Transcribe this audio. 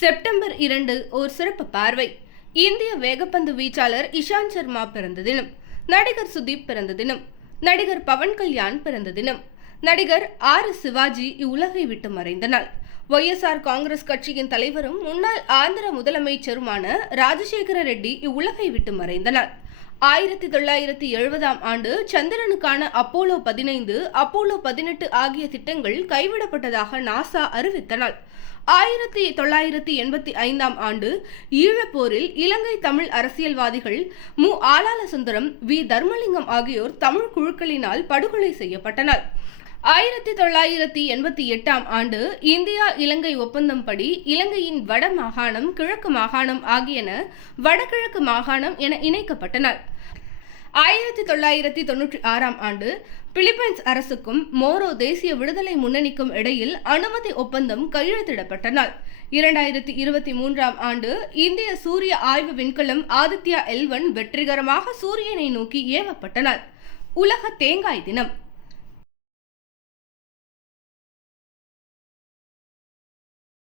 September 2 ஓர் சிறப்பு பார்வை. இந்திய வேகப்பந்து வீச்சாளர் இஷாந்த் சர்மா பிறந்த தினம். நடிகர் சுதீப் பிறந்த தினம். நடிகர் பவன் கல்யாண் பிறந்த தினம். நடிகர் சிவாஜி இவ்வுலகை விட்டு மறைந்த நாள். ஒய்எஸ்ஆர் காங்கிரஸ் கட்சியின் தலைவரும் முன்னாள் ஆந்திர முதலமைச்சருமான ராஜசேகர ரெட்டி இவ்வுலகை விட்டு மறைந்த நாள். 1970ஆம் ஆண்டு சந்திரனுக்கான அப்போலோ 15, அப்போலோ 18 ஆகிய திட்டங்கள் கைவிடப்பட்டதாக நாசா அறிவித்த நாள். 1985ஆம் ஆண்டு ஈழப்போரில் இலங்கை தமிழ் அரசியல்வாதிகள் மு. ஆளாளசுந்தரம், வி. தர்மலிங்கம் ஆகியோர் தமிழ் குழுக்களினால் படுகொலை செய்யப்பட்ட நாள். 1988ஆம் ஆண்டு இந்தியா இலங்கை ஒப்பந்தம் படி இலங்கையின் வட மாகாணம், கிழக்கு மாகாணம் ஆகியன வடகிழக்கு மாகாணம் என இணைக்கப்பட்ட நாள். 1996ஆம் ஆண்டு பிலிப்பைன்ஸ் அரசுக்கும் மோரோ தேசிய விடுதலை முன்னணிக்கும் இடையில் அனுமதி ஒப்பந்தம் கையெழுத்திடப்பட்ட நாள். 2023ஆம் ஆண்டு இந்திய சூரிய ஆய்வு விண்கலம் ஆதித்யா L1 வெற்றிகரமாக சூரியனை நோக்கி ஏவப்பட்ட நாள். உலக தேங்காய் தினம்.